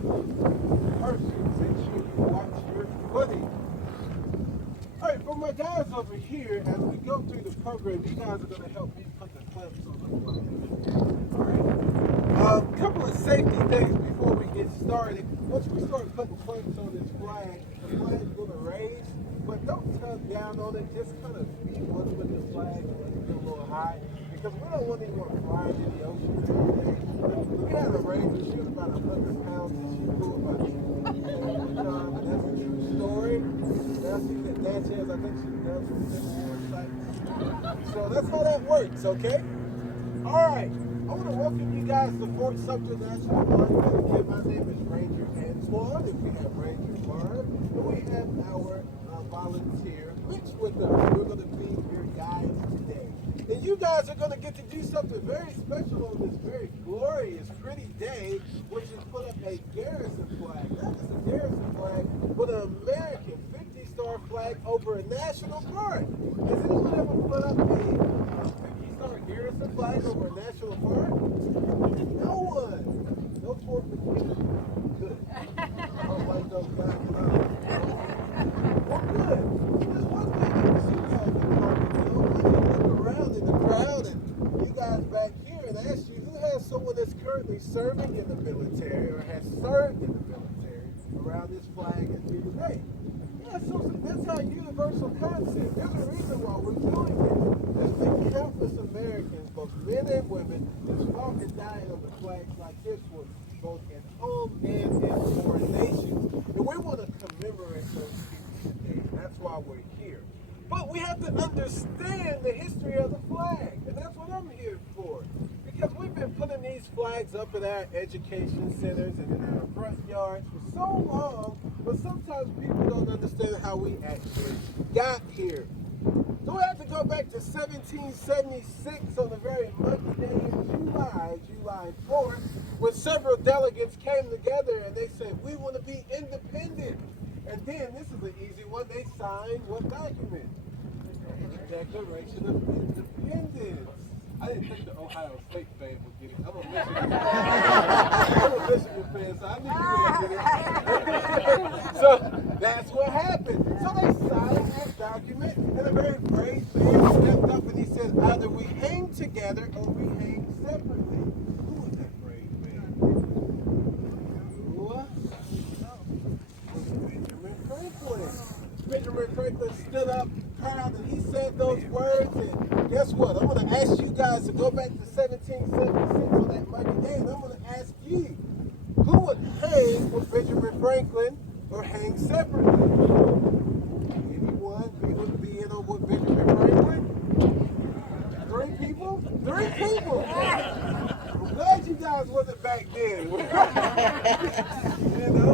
Perfect. Make sure you watch your footing. All right, for my guys over here, as we go through the program, you guys are going to help me put the clamps on the flag. All right? A couple of safety things before we get started. Once we start putting clamps on this flag, the flag's going to raise, but don't tug down on it. Just kind of be one with the flag and let it go a little high, because we don't want anyone flying in the ocean every day. We had a Ranger shoot about 100 pounds and she flew about 2. And that's a true story. Now she can dance hands. I think she does from different sites. So that's how that works, okay? All right. I want to welcome you guys to Fort Sumter National Monument. Again, my name is Ranger Antoine, and we have Ranger Barb, and we have our volunteer, Mitch, with us. We're going to be your guides today. And you guys are going to get to do something very special on this very glorious, pretty day, which is put up a garrison flag. That is a garrison flag with an American 50-star flag over a national park. Has anyone ever put up a 50-star garrison flag over a national park? No one. No Fort McKinley. Good. I don't like those guys. Well, good. There's one thing that we see all the park, look around in the crowd and you guys back here and ask you who has someone that's currently serving in the military or has served in the military around this flag as we today. Yeah, so that's our universal concept. There's a reason why we're doing this. There's been countless Americans, both men and women, that's fought and died on the flags like this one, both at home and in foreign nations. And we want to commemorate those people today. That's why we're here. But we have to understand the history of the flag, and that's what I'm here for. Because we've been putting these flags up at our education centers and in our front yards for so long, but sometimes people don't understand how we actually got here. So we have to go back to 1776 on the very lucky day in July 4th, when several delegates came together and they said, we want to be independent. And then, this is an easy one, they signed what document? The Declaration of Independence. I didn't think the Ohio State fan would get it. I'm a Michigan fan, so I knew you would get it. So that's what happened. So they signed that document, and a very brave man stepped up and he said, either we hang together or we hang separately. Who was that brave man? Benjamin Franklin stood up proud and he said those words, and guess what? I'm going to ask you guys to go back to 1776 on that lucky day, and I'm going to ask you, who would hang with Benjamin Franklin or hang separately? Anyone be in on what Benjamin Franklin? 3 people? 3 people! I'm glad you guys wasn't back then. You know?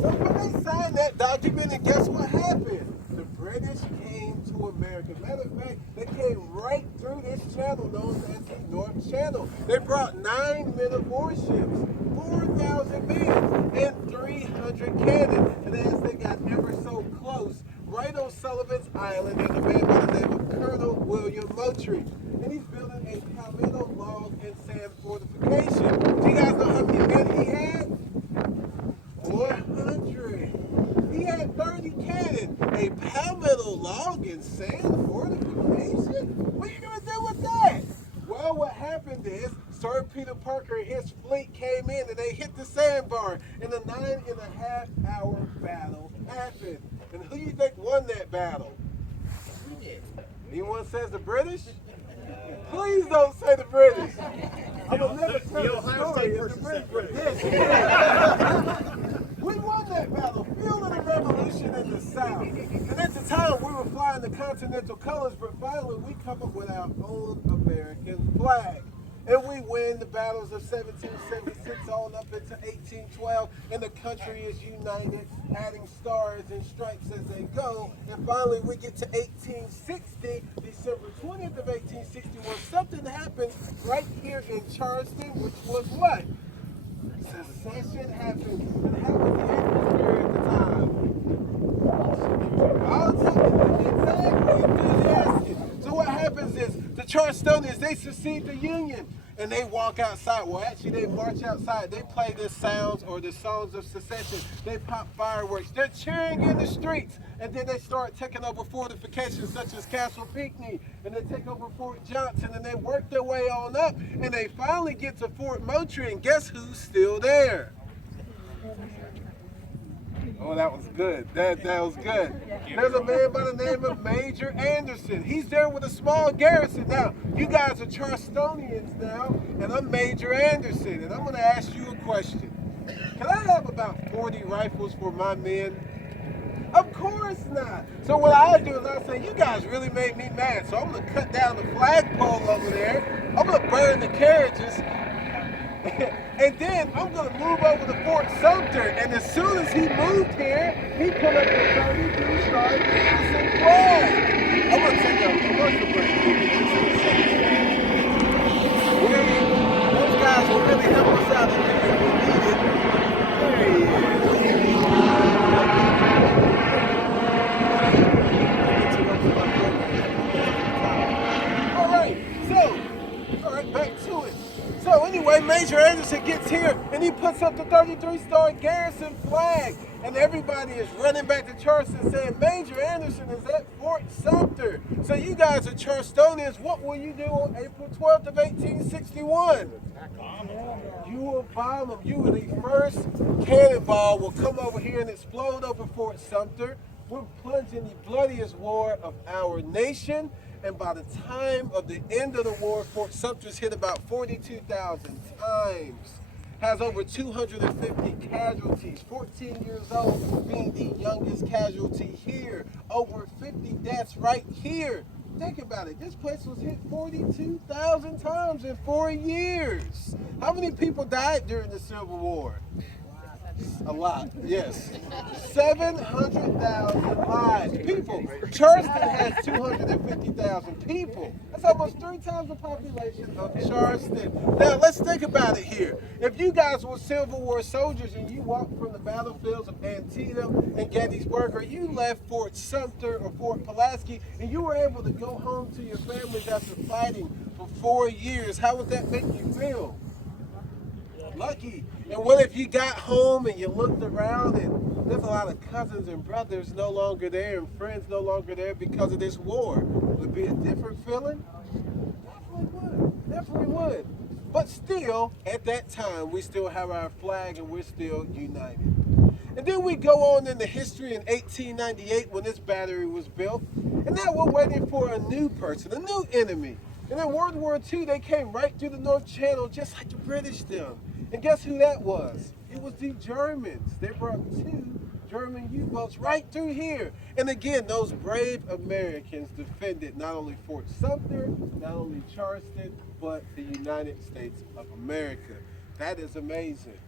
So when they signed that document, and guess what happened? The British came to America. Matter of fact, they came right through this channel known as the North Channel. They brought 9 men of warships, 4,000 men, and 300 cannon. And as they got ever so close, right on Sullivan's Island, there's a man by the name of Colonel William Moultrie. And he's building a palmetto log and sand fortification. Do you guys know how many men he had? 400. He had 30 cannon, a palmetto log and sand fortification? What are you going to do with that? Well, what happened is Sir Peter Parker and his fleet came in and they hit the sandbar, and a 9.5-hour battle happened. And who do you think won that battle? We did. Anyone says the British? Please don't say the British. I'm going to never tell the Ohio State person said British. We won that battle, fueling the revolution in the South. And at the time, we were flying the continental colors, but finally we come up with our own American flag. And we win the battles of 1776 on up into 1812, and the country is united, adding stars and stripes as they go. And finally we get to 1860, December 20th of 1860, where something happened right here in Charleston, which was what? Secession happened. And how was the atmosphere at the time? Exactly, enthusiastic. So what happens is the Charlestonians, they secede the Union. and they walk outside. Well, actually, they march outside. They play the sounds or the songs of secession. They pop fireworks. They're cheering in the streets. And then they start taking over fortifications such as Castle Pinckney. And they take over Fort Johnson. And they work their way on up. And they finally get to Fort Moultrie. And guess who's still there? Oh, that was good. That was good. There's a man by the name of Major Anderson. He's there with a small garrison. Now, you guys are Charlestonians now, and I'm Major Anderson, and I'm going to ask you a question. Can I have about 40 rifles for my men? Of course not. So what I do is I say, you guys really made me mad, so I'm going to cut down the flagpole over there. I'm going to burn the carriages. And then I'm going to move over to Fort Sumter, and as soon as he moved here, he put up the 33-star Garrison flag. I'm going to take a commercial break. Those guys will really help us out if we need it. There he is. All right, back to it. So anyway, Major Anderson gets here and he puts up the 33-star Garrison flag. And everybody is running back to Charleston saying, Major Anderson is at Fort Sumter. So you guys are Charlestonians. What will you do on April 12th of 1861? You will bomb them. You will the first cannonball will come over here and explode over Fort Sumter. We're plunging in the bloodiest war of our nation. And by the time of the end of the war, Fort Sumter's hit about 42,000 times. Has over 250 casualties. 14 years old being the youngest casualty here. Over 50 deaths right here. Think about it. This place was hit 42,000 times in 4 years. How many people died during the Civil War? A lot, yes. 700,000 lives. People. Charleston has 250,000 people. That's almost 3 times the population of Charleston. Now, let's think about it here. If you guys were Civil War soldiers and you walked from the battlefields of Antietam and Gettysburg, or you left Fort Sumter or Fort Pulaski, and you were able to go home to your families after fighting for 4 years, how would that make you feel? Lucky. And what if you got home and you looked around and there's a lot of cousins and brothers no longer there and friends no longer there because of this war? Would it be a different feeling? Definitely would. Definitely would. But still, at that time, we still have our flag and we're still united. And then we go on into history in 1898 when this battery was built. And now we're waiting for a new person, a new enemy. And in World War II, they came right through the North Channel just like the British did. And guess who that was? It was the Germans. They brought 2 German U-boats right through here. And again, those brave Americans defended not only Fort Sumter, not only Charleston, but the United States of America. That is amazing.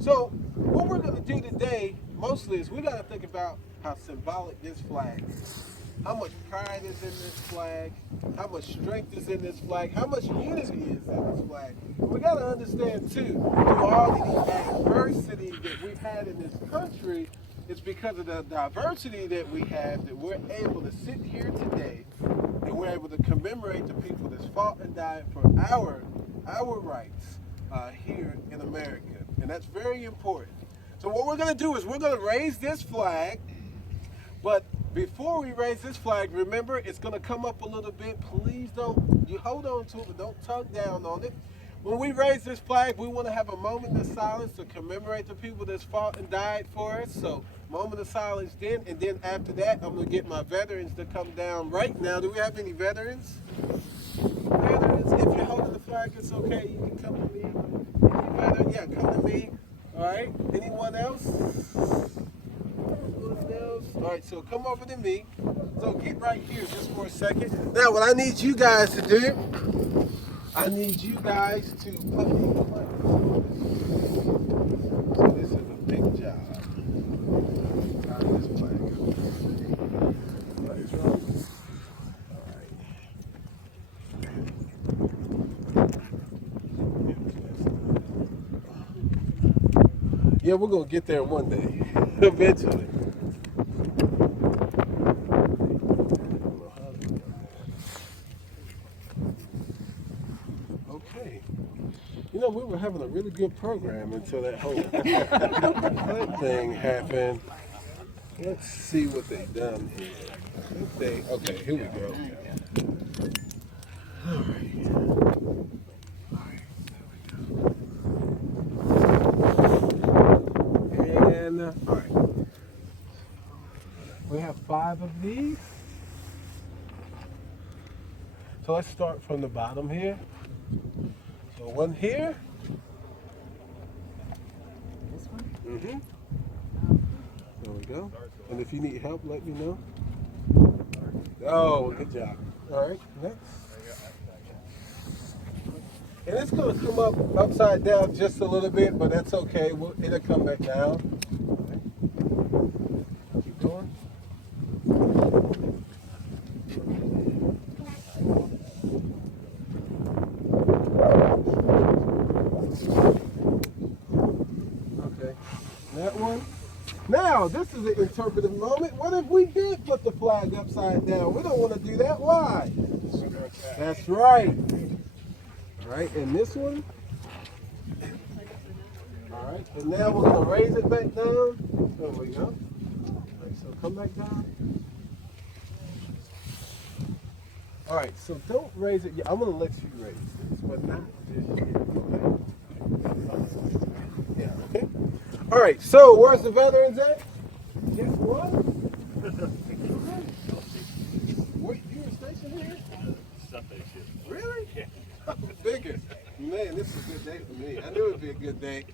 So what we're going to do today, mostly, is we got to think about how symbolic this flag is. How much pride is in this flag, how much strength is in this flag, how much unity is in this flag. And we got to understand too, through all of the adversity that we've had in this country, it's because of the diversity that we have that we're able to sit here today and we're able to commemorate the people that fought and died for our rights here in America. And that's very important. So what we're going to do is we're going to raise this flag, but before we raise this flag, remember, it's going to come up a little bit. Please don't, you hold on to it, but don't tug down on it. When we raise this flag, we want to have a moment of silence to commemorate the people that's fought and died for us. So, moment of silence then, and then after that, I'm going to get my veterans to come down right now. Do we have any veterans? Veterans, if you're holding the flag, it's okay. You can come to me. Any veteran? Yeah, come to me. All right. Anyone else? All right, so come over to me. So get right here just for a second. Now, what I need you guys to do, I need you guys to put me in place. So this is a big job. How does this flag go? All right. Yeah, we're going to get there one day, eventually. Okay. were having a really good program until that whole thing happened. Let's see what they've done here. Okay, here we go. All right. And, all right. We have 5 of these. So let's start from the bottom here. So one here. This one? Mm-hmm. There we go. And if you need help, let me know. Oh, good job. All right, next. And it's going to come up upside down just a little bit, but that's okay. It'll come back down. Keep going. Okay, that one. Now, this is an interpretive moment. What if we did put the flag upside down? We don't want to do that. Why? That's right. All right, and this one. All right, and now we're going to raise it back down. There we go. All right, so come back down. All right, so don't raise it yet. I'm going to let you raise this, but not this yet. Yeah, okay. All right, so where's the veterans at? Guess what? Wait, you were stationed here? Sunday shift. Really? Figure. Man, this is a good day for me. I knew it would be a good day.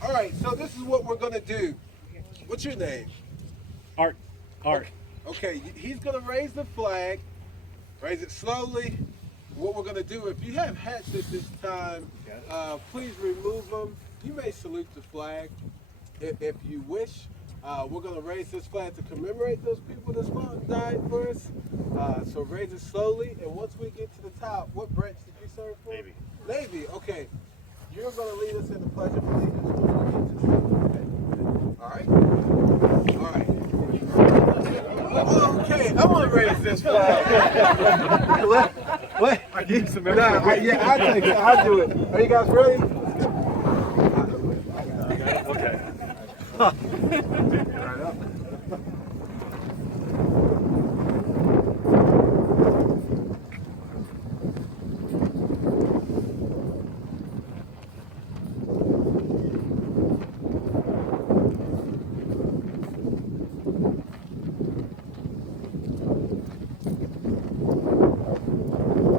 All right, so this is what we're going to do. What's your name? Art. Okay, he's going to raise the flag. Raise it slowly. What we're going to do, if you have hats at this time, please remove them. You may salute the flag if you wish. We're going to raise this flag to commemorate those people that fought and died for us. So raise it slowly, and once we get to the top, what branch did you serve for? Navy. Navy, okay. You're going to lead us in the Pledge of Allegiance. Okay. All right? All right. Okay, I'm going to raise this flag. What? I need some Yeah, I'll take it. I'll do it. Are you guys ready? Okay. Right up.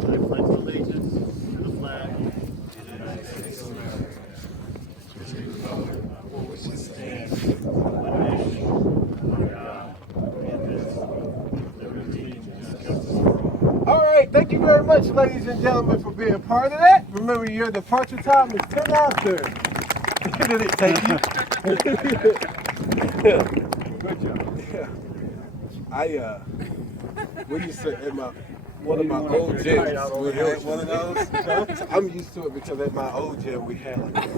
I pledge allegiance to the flag of the United States of America, which stands one nation, under God, indivisible, with liberty and justice for all. All right, thank you very much, ladies and gentlemen, for being part of that. Remember, your departure time is 10 after. Did it take you? Good job. Yeah. What do you say? One of my old gyms, we had one of those. So I'm used to it because at my old gym we had like